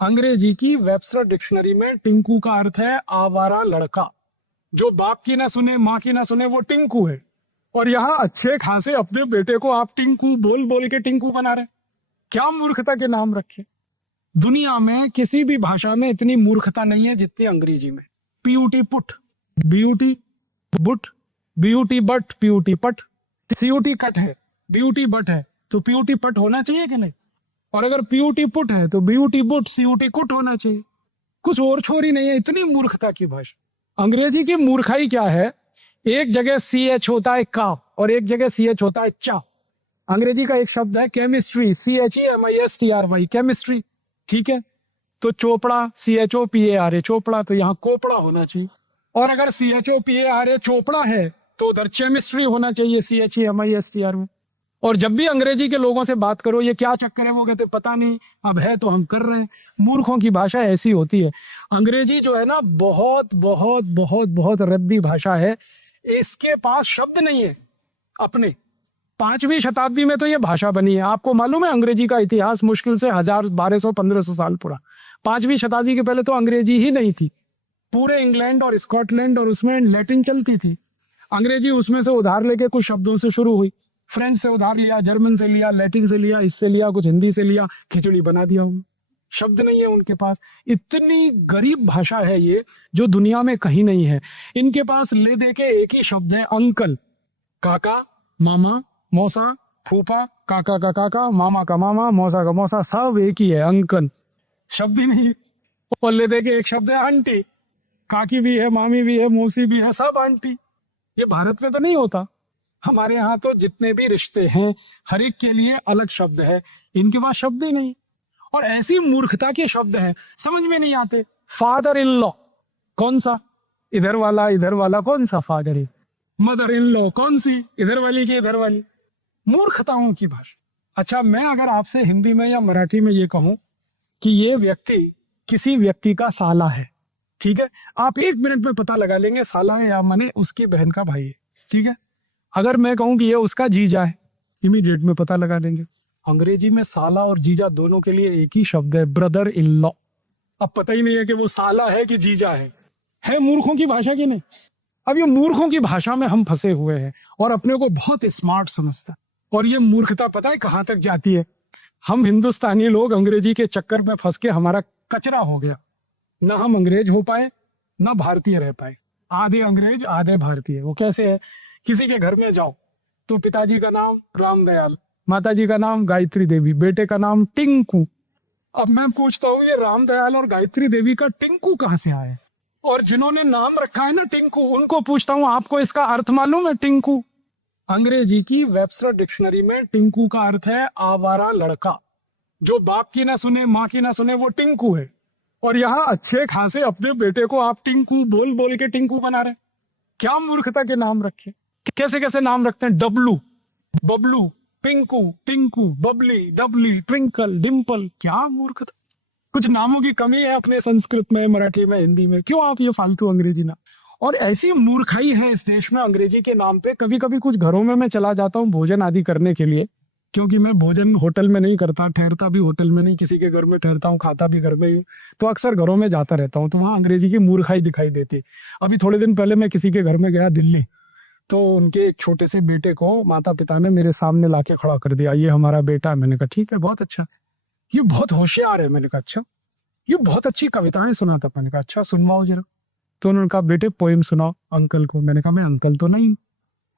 अंग्रेजी की Webster dictionary में टिंकू का अर्थ है आवारा लड़का। जो बाप की ना सुने माँ की ना सुने वो टिंकू है। और यहाँ अच्छे खासे अपने बेटे को आप टिंकू बोल बोल के टिंकू बना रहे। क्या मूर्खता के नाम रखे। दुनिया में किसी भी भाषा में इतनी मूर्खता नहीं है जितनी अंग्रेजी में। PUT put, BUT boot, BUT but, PUT पट, सीयूटी कट है, बीयूटी बट है, तो पीयूटी पट होना चाहिए कि नहीं? और अगर पीयूटी पुट है तो बीयूटी बुट, सीयूटी कुट होना चाहिए। कुछ और छोरी नहीं है, इतनी मूर्खता की भाषा। अंग्रेजी की मूर्खाई क्या है, एक जगह सी एच होता है का और एक जगह सी एच होता है चा। अंग्रेजी का एक शब्द है केमिस्ट्री, CHEMISTRY, केमिस्ट्री, ठीक है। तो चोपड़ा, CHOPARA, चोपड़ा, तो यहाँ कोपड़ा होना चाहिए। और अगर CHOPARA चोपड़ा है तो उधर केमिस्ट्री होना चाहिए CHEMISTRY। और जब भी अंग्रेजी के लोगों से बात करो ये क्या चक्कर है, वो कहते पता नहीं, अब है तो हम कर रहे हैं। मूर्खों की भाषा ऐसी होती है। अंग्रेजी जो है ना बहुत बहुत बहुत बहुत रद्दी भाषा है। इसके पास शब्द नहीं है अपने। 5वीं शताब्दी में तो ये भाषा बनी है। आपको मालूम है अंग्रेजी का इतिहास मुश्किल से 1000, 1200, 1500 साल पुरा। 5वीं शताब्दी के पहले तो अंग्रेजी ही नहीं थी। पूरे इंग्लैंड और स्कॉटलैंड और उसमें लैटिन चलती थी। अंग्रेजी उसमें से उधार लेके कुछ शब्दों से शुरू हुई। फ्रेंच से उधार लिया, जर्मन से लिया, लैटिन से लिया, इससे लिया, कुछ हिंदी से लिया, खिचड़ी बना दिया। शब्द नहीं है उनके पास। इतनी गरीब भाषा है ये जो दुनिया में कहीं नहीं है। इनके पास ले दे के एक ही शब्द है अंकल। काका, मामा, मौसा, फूफा, काका का काका, मामा का मामा, मौसा का मौसा, सब एक ही है, अंकल। शब्द ही नहीं। और ले दे के एक शब्द है आंटी। काकी भी है, मामी भी है, मौसी भी है, सब आंटी। ये भारत में तो नहीं होता। हमारे यहाँ तो जितने भी रिश्ते हैं हर एक के लिए अलग शब्द है। इनके पास शब्द ही नहीं। और ऐसी मूर्खता के शब्द हैं समझ में नहीं आते। फादर इन लॉ कौन सा, इधर वाला कौन सा फादर है। मदर इन लॉ कौन सी, इधर वाली की इधर वाली। मूर्खताओं की भाषा। अच्छा, मैं अगर आपसे हिंदी में या मराठी में ये कहूं कि ये व्यक्ति किसी व्यक्ति का साला है, ठीक है, आप 1 मिनट में पता लगा लेंगे साला है या माने उसकी बहन का भाई है, ठीक है। अगर मैं कहूं कि ये उसका जीजा है, इमीडिएट में पता लगा देंगे। अंग्रेजी में साला और जीजा दोनों के लिए एक ही शब्द है, ब्रदर इन लॉ। अब पता ही नहीं है कि वो साला है कि जीजा है मूर्खों की भाषा की नहीं। अब ये मूर्खों की भाषा में हम फंसे हुए हैं और अपने को बहुत स्मार्ट समझता है। और ये मूर्खता पता है कहां तक जाती है। हम हिंदुस्तानी लोग अंग्रेजी के चक्कर में फंस के हमारा कचरा हो गया। ना हम अंग्रेज हो पाए ना भारतीय रह पाए। आधे अंग्रेज आधे भारतीय। वो कैसे है, किसी के घर में जाओ तो पिताजी का नाम रामदयाल, माताजी का नाम गायत्री देवी, बेटे का नाम टिंकू। अब मैं पूछता हूँ ये रामदयाल और गायत्री देवी का टिंकू कहाँ से आया? और जिन्होंने नाम रखा है ना टिंकू, उनको पूछता हूँ आपको इसका अर्थ मालूम है टिंकू? अंग्रेजी की वेबस्टर डिक्शनरी में टिंकू का अर्थ है आवारा लड़का। जो बाप की ना सुने माँ की ना सुने वो टिंकू है। और यहाँ अच्छे खासे अपने बेटे को आप टिंकू बोल बोल के टिंकू बना रहे। क्या मूर्खता के नाम रखे। कैसे कैसे नाम रखते हैं, डब्लू, बबलू, पिंकू, टिंकू, बबली, डबली, ट्विंकल, डिम्पल। क्या मूर्खता। कुछ नामों की कमी है अपने संस्कृत में, मराठी में, हिंदी में। क्यों आप ये फालतू अंग्रेजी नाम। और ऐसी मूर्खाई है इस देश में अंग्रेजी के नाम पे। कभी कभी कुछ घरों में मैं चला जाता हूँ भोजन आदि करने के लिए, क्योंकि मैं भोजन होटल में नहीं करता, ठहरता भी होटल में नहीं, किसी के घर में ठहरता हूँ, खाता भी घर में ही, तो अक्सर घरों में जाता रहता हूँ। तो वहाँ अंग्रेजी की मूर्खाई दिखाई देती। अभी थोड़े दिन पहले मैं किसी के घर में गया दिल्ली, तो उनके एक छोटे से बेटे को माता पिता ने मेरे सामने लाके खड़ा कर दिया, ये हमारा बेटा है। मैंने कहा ठीक है, बहुत अच्छा, ये बहुत होशियार है। मैंने कहा अच्छा, ये बहुत अच्छी कविताएं सुनाता। मैंने कहा अच्छा सुनवाओ जरा। तो उन्होंने कहा बेटे पोएम सुनाओ अंकल को। मैंने कहा मैं अंकल तो नहीं।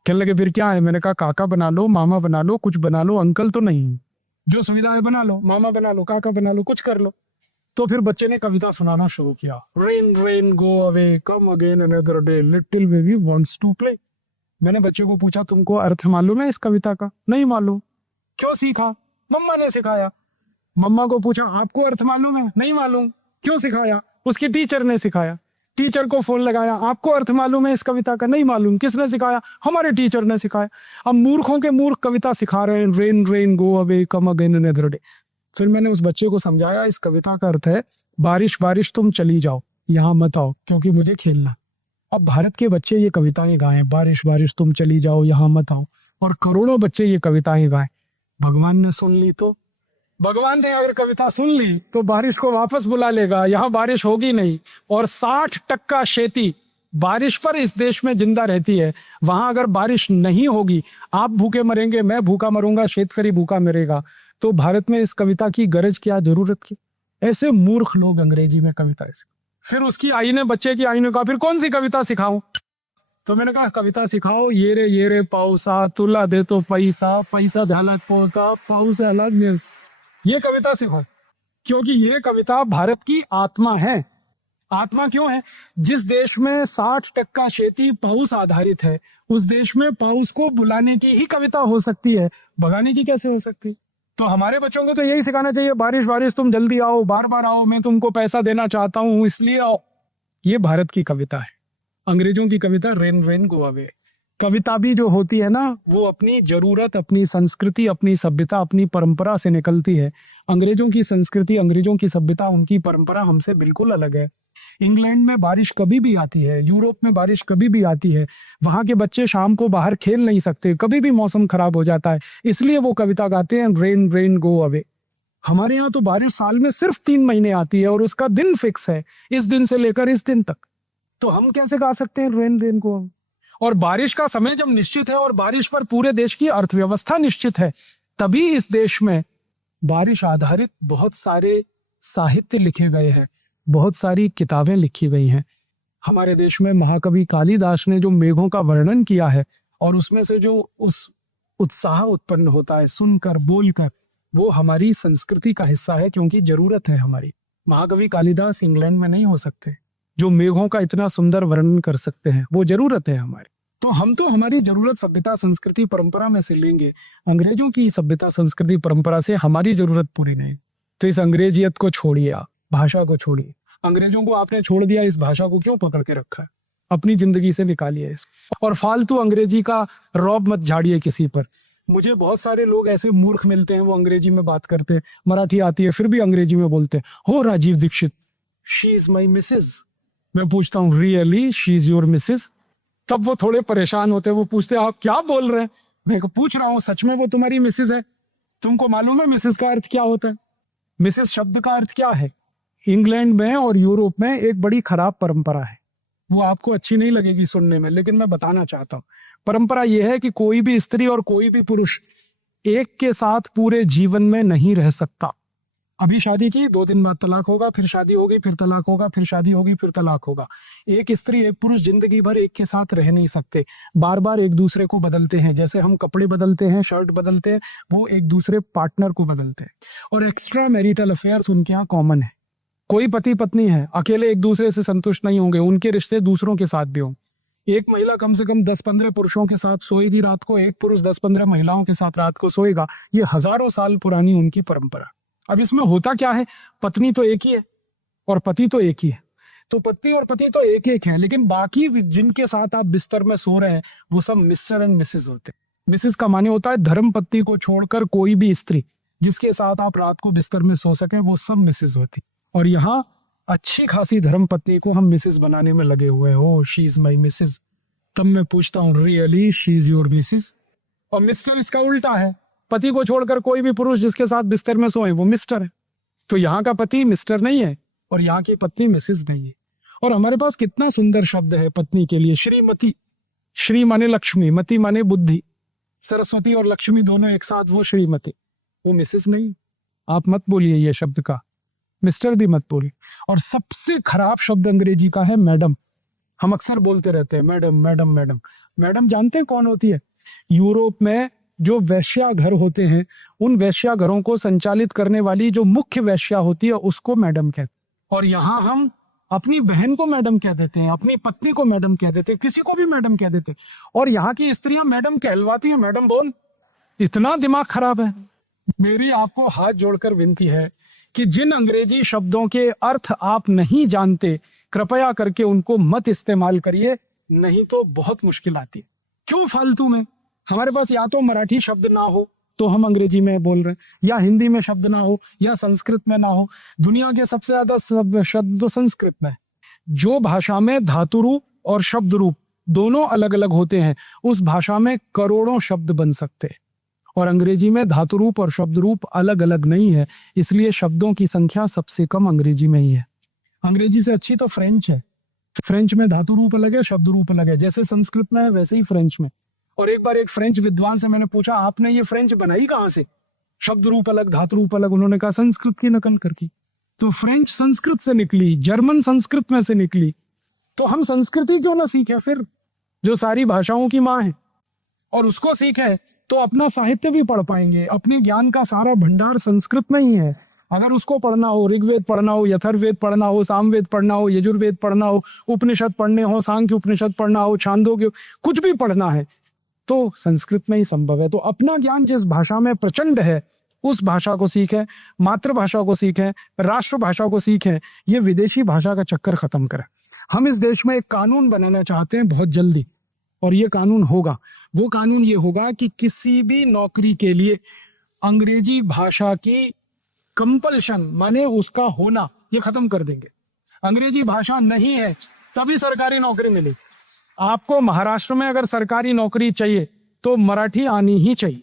कहने लगे फिर क्या है? मैंने कहा काका बना लो, मामा बना लो, कुछ बना लो, अंकल तो नहीं। जो सुविधा है बना लो, मामा बना लो, काका बना लो, कुछ कर लो। तो फिर बच्चे ने कविता सुनाना शुरू किया। Rain rain go away come again another day little baby wants to play. मैंने बच्चे को पूछा तुमको अर्थ मालूम है इस कविता का? नहीं मालूम। क्यों सीखा? मम्मा ने सिखाया। मम्मा को पूछा आपको अर्थ मालूम है? नहीं मालूम। क्यों सिखाया? उसकी टीचर ने सिखाया। टीचर को फोन लगाया, आपको अर्थ मालूम है इस कविता का? नहीं मालूम। किसने सिखाया? हमारे टीचर ने सिखाया। अब मूर्खों के मूर्ख कविता सिखा रहे हैं, rain rain go away come again another day. फिर मैंने उस बच्चे को समझाया इस कविता का अर्थ है बारिश बारिश तुम चली जाओ, यहाँ मत आओ क्योंकि मुझे खेलना। अब भारत के बच्चे ये कविताएं गाएं, बारिश बारिश तुम चली जाओ, यहाँ मत आओ, और करोड़ों बच्चे ये कविताएं गाएं। भगवान ने सुन ली तो भगवान ने अगर कविता सुन ली तो बारिश को वापस बुला लेगा, यहाँ बारिश होगी नहीं। और 60% खेती बारिश पर इस देश में जिंदा रहती है। वहां अगर बारिश नहीं होगी, आप भूखे मरेंगे, मैं भूखा मरूंगा, शेतकरी भूखा मरेगा। तो भारत में इस कविता की गरज क्या, जरूरत की? ऐसे मूर्ख लोग अंग्रेजी में कविता ऐसे। फिर उसकी आई ने, बच्चे की आई ने कहा फिर कौन सी कविता सिखाऊं? तो मैंने कहा कविता सिखाओ, ये रे पाऊसा तुला दे तो पैसा, पैसा झाला पोका पाऊस अलग, ये कविता सिखाओ। क्योंकि ये कविता भारत की आत्मा है। आत्मा क्यों है? जिस देश में 60% खेती पाउस आधारित है, उस देश में पाउस को बुलाने की ही कविता हो सकती है, भगाने की कैसे हो सकती? तो हमारे बच्चों को तो यही सिखाना चाहिए, बारिश बारिश तुम जल्दी आओ, बार बार आओ, मैं तुमको पैसा देना चाहता हूं इसलिए आओ। ये भारत की कविता है। अंग्रेजों की कविता रेन रेन गो अवे। कविता भी जो होती है ना, वो अपनी जरूरत, अपनी संस्कृति, अपनी सभ्यता, अपनी परंपरा से निकलती है। अंग्रेजों की संस्कृति, अंग्रेजों की सभ्यता, उनकी परंपरा हमसे बिल्कुल अलग है। इंग्लैंड में बारिश कभी भी आती है, यूरोप में बारिश कभी भी आती है। वहां के बच्चे शाम को बाहर खेल नहीं सकते, कभी भी मौसम खराब हो जाता है, इसलिए वो कविता गाते हैं रेन रेन गो अवे। हमारे यहाँ तो बारिश साल में सिर्फ 3 महीने आती है और उसका दिन फिक्स है, इस दिन से लेकर इस दिन तक। तो हम कैसे गा सकते हैं रेन रेन गो अवे? और बारिश का समय जब निश्चित है और बारिश पर पूरे देश की अर्थव्यवस्था निश्चित है, तभी इस देश में बारिश आधारित बहुत सारे साहित्य लिखे गए हैं, बहुत सारी किताबें लिखी गई हैं। हमारे देश में महाकवि कालिदास ने जो मेघों का वर्णन किया है, और उसमें से जो उस उत्साह उत्पन्न होता है सुनकर, बोलकर, वो हमारी संस्कृति का हिस्सा है, क्योंकि जरूरत है हमारी। महाकवि कालिदास इंग्लैंड में नहीं हो सकते, जो मेघों का इतना सुंदर वर्णन कर सकते हैं, वो जरूरत है हमारी। तो हम तो हमारी जरूरत सभ्यता, संस्कृति, परंपरा में से लेंगे। अंग्रेजों की सभ्यता, संस्कृति, परंपरा से हमारी जरूरत पूरी नहीं। तो इस अंग्रेजियत को छोड़िए, आप भाषा को छोड़िए। अंग्रेजों को आपने छोड़ दिया, इस भाषा को क्यों पकड़ के रखा है? अपनी जिंदगी से निकालिए इसको। और फालतू अंग्रेजी का रौब मत झाड़िए किसी पर। मुझे बहुत सारे लोग ऐसे मूर्ख मिलते हैं, वो अंग्रेजी में बात करते हैं, मराठी आती है फिर भी अंग्रेजी में बोलते हैं, हो Rajiv Dixit, she is my Mrs. मैं पूछता हूँ really she is your Mrs? तब वो थोड़े परेशान होते हैं, वो पूछते हैं आप क्या बोल रहे हैं? मैं पूछ रहा हूँ सच में वो तुम्हारी मिसेज है? तुमको मालूम है मिसेज का अर्थ क्या होता है? मिसेज शब्द का अर्थ क्या है? इंग्लैंड में और यूरोप में एक बड़ी खराब परंपरा है, वो आपको अच्छी नहीं लगेगी सुनने में, लेकिन मैं बताना चाहता हूँ। परंपरा यह है कि कोई भी स्त्री और कोई भी पुरुष एक के साथ पूरे जीवन में नहीं रह सकता। अभी शादी की, 2 दिन बाद तलाक होगा, फिर शादी होगी, फिर तलाक होगा, फिर शादी होगी, फिर तलाक होगा। एक स्त्री, एक पुरुष जिंदगी भर एक के साथ रह नहीं सकते, बार बार एक दूसरे को बदलते हैं। जैसे हम कपड़े बदलते हैं, शर्ट बदलते हैं, वो एक दूसरे पार्टनर को बदलते हैं। और एक्स्ट्रा मैरिटल अफेयर्स उनके यहाँ कॉमन है। कोई पति पत्नी है, अकेले एक दूसरे से संतुष्ट नहीं होंगे, उनके रिश्ते दूसरों के साथ भी होंगे। एक महिला कम से कम 10-15 पुरुषों के साथ सोएगी रात को, एक पुरुष 10-15 महिलाओं के साथ रात को सोएगा। ये हजारों साल पुरानी उनकी परंपरा। अब इसमें होता क्या है, पत्नी तो एक ही है और पति तो एक ही है। तो पत्नी और पति तो एक एक है, लेकिन बाकी जिनके साथ आप बिस्तर में सो रहे हैं वो सब मिस्टर एंड मिसेज होते हैं। मिसेज का माने होता है धर्म पत्नी को छोड़कर कोई भी स्त्री जिसके साथ आप रात को बिस्तर में सो सके, वो सब मिसेज होती। और यहाँ अच्छी खासी धर्म पत्नी को हम मिसेज बनाने में लगे हुए हो, शी इज माई मिसेज। तब मैं पूछता हूँ really she is your Mrs? और मिस्टर इसका उल्टा है, पति को छोड़कर कोई भी पुरुष जिसके साथ बिस्तर में सोए वो मिस्टर है। तो यहाँ का पति मिस्टर नहीं है और यहाँ की पत्नी मिसेज नहीं है। और हमारे पास कितना सुंदर शब्द है पत्नी के लिए, श्रीमती। श्री माने लक्ष्मी, मति माने बुद्धि। सरस्वती और लक्ष्मी दोनों एक साथ, वो श्रीमती, वो मिसेज नहीं। आप मत बोलिए ये शब्द का, मिस्टर भी मत बोलिए। और सबसे खराब शब्द अंग्रेजी का है मैडम। हम अक्सर बोलते रहते हैं मैडम मैडम मैडम। मैडम जानते हैं कौन होती है? यूरोप में जो वेश्या घर होते हैं, उन वेश्या घरों को संचालित करने वाली जो मुख्य वेश्या होती है उसको मैडम कहते हैं। और यहाँ हम अपनी बहन को मैडम कह देते हैं, अपनी पत्नी को मैडम कह देते हैं, किसी को भी मैडम कह देते हैं। और यहाँ की स्त्रियां मैडम कहलवाती हैं, मैडम बोल। इतना दिमाग खराब है। मेरी आपको हाथ जोड़कर विनती है कि जिन अंग्रेजी शब्दों के अर्थ आप नहीं जानते, कृपया करके उनको मत इस्तेमाल करिए, नहीं तो बहुत मुश्किल आती है। क्यों फालतू में? हमारे पास या तो मराठी शब्द ना हो तो हम अंग्रेजी में बोल रहे हैं, या हिंदी में शब्द ना हो, या संस्कृत में ना हो। दुनिया के सबसे ज्यादा शब्द संस्कृत में। जो भाषा में धातु रूप और शब्द रूप दोनों अलग अलग होते हैं, उस भाषा में करोड़ों शब्द बन सकते हैं। और अंग्रेजी में धातु रूप और शब्द रूप अलग अलग नहीं है, इसलिए शब्दों की संख्या सबसे कम अंग्रेजी में ही है। अंग्रेजी से अच्छी तो फ्रेंच है। फ्रेंच में धातु रूप अलग है, शब्द रूप अलग है, जैसे संस्कृत में है वैसे ही फ्रेंच में। और एक बार एक फ्रेंच विद्वान से मैंने पूछा, आपने ये फ्रेंच बनाई कहाँ से? शब्द रूप अलग, धातु रूप अलग। उन्होंने कहा संस्कृत की नकल करके। तो फ्रेंच संस्कृत से निकली, जर्मन संस्कृत में से निकली, तो हम संस्कृति क्यों ना सीखे फिर, जो सारी भाषाओं की माँ है, और उसको सीखे तो अपना साहित्य भी पढ़ पाएंगे। अपने ज्ञान का सारा भंडार संस्कृत में ही है। अगर उसको पढ़ना हो, ऋग्वेद पढ़ना हो, यथर्वेद पढ़ना हो, सामवेद पढ़ना हो, यजुर्वेद पढ़ना हो, उपनिषद पढ़ने हो, सांख्य उपनिषद पढ़ना हो, छांदोग्य, कुछ भी पढ़ना है तो संस्कृत में ही संभव है। तो अपना ज्ञान जिस भाषा में प्रचंड है उस भाषा को सीखें, मातृभाषा को सीखें, राष्ट्रभाषा को सीखें, ये विदेशी भाषा का चक्कर खत्म करें। हम इस देश में एक कानून बनाना चाहते हैं बहुत जल्दी, और ये कानून होगा। वो कानून ये होगा कि किसी भी नौकरी के लिए अंग्रेजी भाषा की कंपल्शन माने उसका होना ये खत्म कर देंगे। अंग्रेजी भाषा नहीं है तभी सरकारी नौकरी मिलेगी। आपको महाराष्ट्र में अगर सरकारी नौकरी चाहिए तो मराठी आनी ही चाहिए।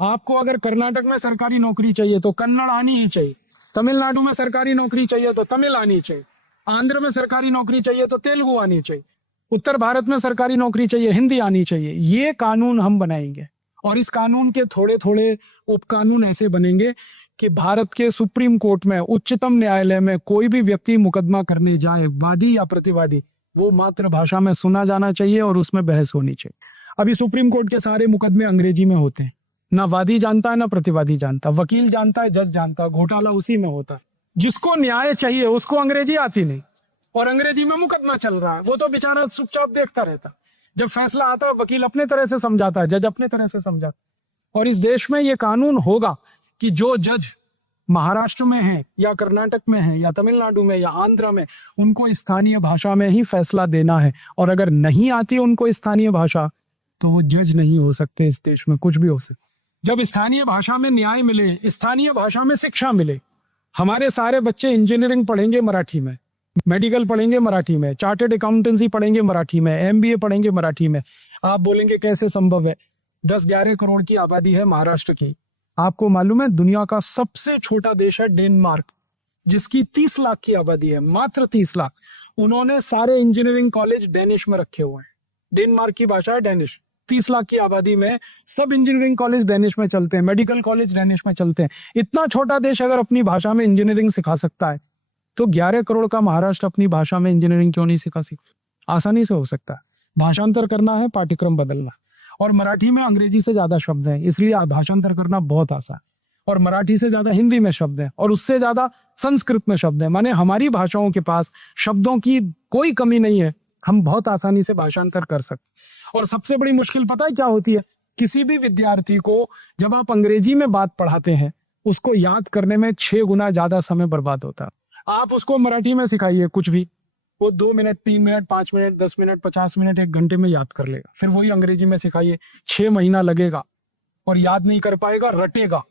आपको अगर कर्नाटक में सरकारी नौकरी चाहिए तो कन्नड़ आनी ही चाहिए। तमिलनाडु में सरकारी नौकरी चाहिए तो तमिल आनी चाहिए। आंध्र में सरकारी नौकरी चाहिए तो तेलुगु आनी चाहिए। उत्तर भारत में सरकारी नौकरी चाहिए, हिंदी आनी चाहिए। ये कानून हम बनाएंगे, और इस कानून के थोड़े थोड़े उपकानून ऐसे बनेंगे कि भारत के सुप्रीम कोर्ट में, उच्चतम न्यायालय में कोई भी व्यक्ति मुकदमा करने जाए, वादी या प्रतिवादी, वो मातृभाषा में सुना जाना चाहिए और उसमें बहस होनी चाहिए। अभी सुप्रीम कोर्ट के सारे मुकदमे अंग्रेजी में होते हैं। ना वादी जानता है ना प्रतिवादी जानता, वकील जानता है, जज जानता, घोटाला उसी में होता है। जिसको न्याय चाहिए उसको अंग्रेजी आती नहीं, और अंग्रेजी में मुकदमा चल रहा है, वो तो बेचारा चुपचाप देखता रहता। जब फैसला आता है वकील अपने तरह से समझाता है, जज अपने तरह से समझाता। और इस देश में ये कानून होगा कि जो जज महाराष्ट्र में है या कर्नाटक में है या तमिलनाडु में या आंध्र में, उनको स्थानीय भाषा में ही फैसला देना है। और अगर नहीं आती उनको स्थानीय भाषा तो वो जज नहीं हो सकते। इस देश में कुछ भी हो सकता। जब स्थानीय भाषा में न्याय मिले, स्थानीय भाषा में शिक्षा मिले, हमारे सारे बच्चे इंजीनियरिंग पढ़ेंगे मराठी में, मेडिकल पढ़ेंगे मराठी में, चार्टर्ड अकाउंटेंसी पढ़ेंगे मराठी में, एमबीए पढ़ेंगे मराठी में। आप बोलेंगे कैसे संभव है? 10-11 करोड़ की आबादी है महाराष्ट्र की। आपको मालूम है दुनिया का सबसे छोटा देश है डेनमार्क, जिसकी 30 लाख की आबादी है, मात्र 30 लाख। उन्होंने सारे इंजीनियरिंग कॉलेज डेनिश में रखे हुए हैं। डेनमार्क की भाषा है डेनिश। 30 लाख की आबादी में सब इंजीनियरिंग कॉलेज डेनिश में चलते हैं, मेडिकल कॉलेज डेनिश में चलते हैं। इतना छोटा देश अगर अपनी भाषा में इंजीनियरिंग सिखा सकता है तो 11 करोड़ का महाराष्ट्र अपनी भाषा में इंजीनियरिंग क्यों नहीं सिखा सकता? आसानी से हो सकता है। भाषांतर करना है, पाठ्यक्रम बदलना। और मराठी में अंग्रेजी से ज्यादा शब्द हैं, इसलिए भाषांतर करना बहुत आसान। और मराठी से ज्यादा हिंदी में शब्द हैं, और उससे ज्यादा संस्कृत में शब्द हैं। माने हमारी भाषाओं के पास शब्दों की कोई कमी नहीं है, हम बहुत आसानी से भाषांतर कर सकते। और सबसे बड़ी मुश्किल पता है क्या होती है? किसी भी विद्यार्थी को जब आप अंग्रेजी में बात पढ़ाते हैं, उसको याद करने में 6 गुना ज्यादा समय बर्बाद होता है। आप उसको मराठी में सिखाइए कुछ भी, वो 2 minute, 3 minute, 5 minute, 10 minute, 50 minute, 1 घंटे में याद कर लेगा। फिर वही अंग्रेजी में सिखाइए, 6 महीना लगेगा और याद नहीं कर पाएगा, रटेगा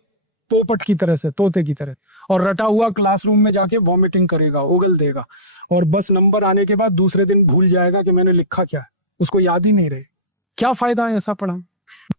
पोपट की तरह से, तोते की तरह। और रटा हुआ क्लासरूम में जाके वॉमिटिंग करेगा, उगल देगा, और बस नंबर आने के बाद दूसरे दिन भूल जाएगा कि मैंने लिखा क्या है, उसको याद ही नहीं रहे। क्या फायदा है ऐसा पढ़ा?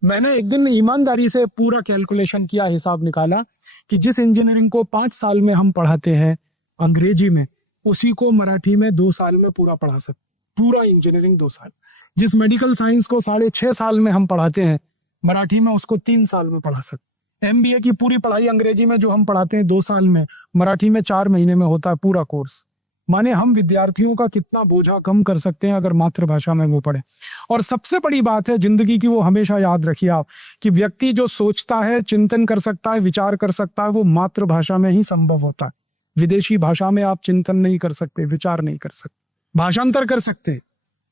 मैंने एक दिन ईमानदारी से पूरा कैलकुलेशन किया, हिसाब निकाला कि जिस इंजीनियरिंग को 5 साल में हम पढ़ाते हैं अंग्रेजी में, उसी को मराठी में 2 साल में पूरा पढ़ा सकते, पूरा इंजीनियरिंग 2 साल। जिस मेडिकल साइंस को 6.5 साल में हम पढ़ाते हैं, मराठी में उसको 3 साल में पढ़ा सकते। एमबीए की पूरी पढ़ाई अंग्रेजी में जो हम पढ़ाते हैं 2 साल में, मराठी में 4 महीने में होता है पूरा कोर्स। माने हम विद्यार्थियों का कितना बोझा कम कर सकते हैं अगर मातृभाषा में वो पढ़े। और सबसे बड़ी बात है जिंदगी की, वो हमेशा याद रखिए आप, कि व्यक्ति जो सोचता है, चिंतन कर सकता है, विचार कर सकता है, वो मातृभाषा में ही संभव होता है। विदेशी भाषा में आप चिंतन नहीं कर सकते, विचार नहीं कर सकते। भाषांतर कर सकते,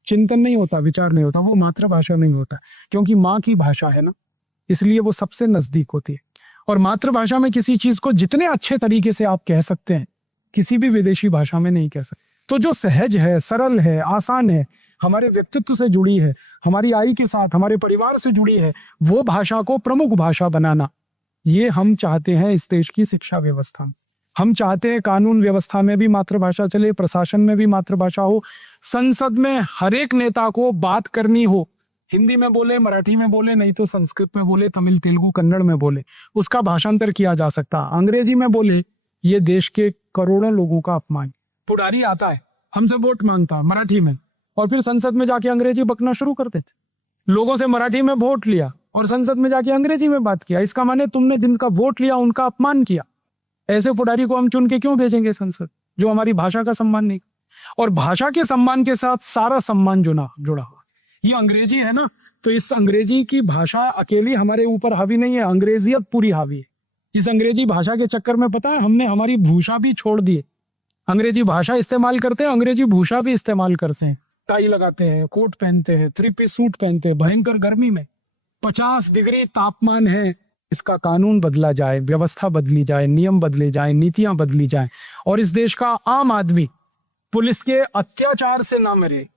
चिंतन नहीं होता, विचार नहीं होता, वो मातृभाषा नहीं होता। क्योंकि माँ की भाषा है ना, इसलिए वो सबसे नजदीक होती है। और मातृभाषा में किसी चीज को जितने अच्छे तरीके से आप कह सकते हैं, किसी भी विदेशी भाषा में नहीं कह सकते। तो जो सहज है, सरल है, आसान है, हमारे व्यक्तित्व से जुड़ी है, हमारी आई के साथ, हमारे परिवार से जुड़ी है, वो भाषा को प्रमुख भाषा बनाना, ये हम चाहते हैं इस देश की शिक्षा व्यवस्था में। हम चाहते हैं कानून व्यवस्था में भी मातृभाषा चले, प्रशासन में भी मातृभाषा हो, संसद में हर एक नेता को बात करनी हो हिंदी में बोले, मराठी में बोले, नहीं तो संस्कृत में बोले, तमिल, तेलुगु, कन्नड़ में बोले, उसका भाषांतर किया जा सकता। अंग्रेजी में बोले, ये देश के करोड़ों लोगों का अपमान। पुडारी आता है, हमसे वोट मांगता मराठी में, और फिर संसद में जाके अंग्रेजी बकना शुरू कर देते। लोगों से मराठी में वोट लिया और संसद में जाके अंग्रेजी में बात किया। इसका माने तुमने जिनका वोट लिया उनका अपमान किया। ऐसे पुडारी को हम चुन के क्यों भेजेंगे संसद, जो हमारी भाषा का सम्मान नहीं। और भाषा के सम्मान के साथ सारा सम्मान जुड़ा हुआ। ये अंग्रेजी है ना, तो इस अंग्रेजी की भाषा अकेली हमारे ऊपर हावी नहीं है, अंग्रेजियत पूरी हावी है। इस अंग्रेजी भाषा के चक्कर में पता है हमने हमारी भूषा भी छोड़ दी है। अंग्रेजी भाषा इस्तेमाल करते हैं, अंग्रेजी भूषा भी इस्तेमाल करते हैं। टाई लगाते हैं, कोट पहनते हैं, 3 पीस सूट पहनते हैं। भयंकर गर्मी में 50 डिग्री तापमान है। इसका कानून बदला जाए, व्यवस्था बदली जाए, नियम बदले जाए, नीतियां बदली जाए, और इस देश का आम आदमी पुलिस के अत्याचार से ना मरे,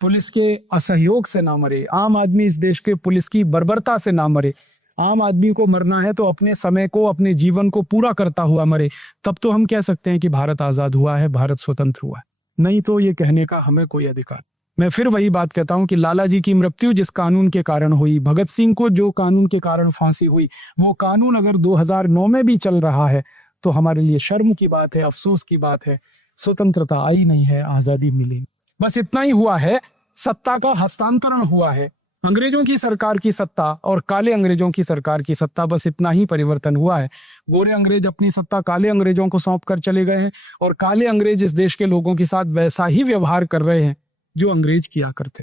पुलिस के असहयोग से ना मरे, आम आदमी इस देश के पुलिस की बर्बरता से ना मरे। आम आदमी को मरना है तो अपने समय को, अपने जीवन को पूरा करता हुआ मरे, तब तो हम कह सकते हैं कि भारत आजाद हुआ है, भारत स्वतंत्र हुआ है। नहीं तो ये कहने का हमें कोई अधिकार। मैं फिर वही बात कहता हूं कि लाला जी की मृत्यु जिस कानून के कारण हुई, भगत सिंह को जो कानून के कारण फांसी हुई, वो कानून अगर 2009 में भी चल रहा है तो हमारे लिए शर्म की बात है, अफसोस की बात है। स्वतंत्रता आई नहीं है, आजादी मिली। बस इतना ही हुआ है, सत्ता का हस्तांतरण हुआ है। अंग्रेजों की सरकार की सत्ता और काले अंग्रेजों की सरकार की सत्ता, बस इतना ही परिवर्तन हुआ है। गोरे अंग्रेज अपनी सत्ता काले अंग्रेजों को सौंप कर चले गए हैं, और काले अंग्रेज इस देश के लोगों के साथ वैसा ही व्यवहार कर रहे हैं जो अंग्रेज किया करते थे।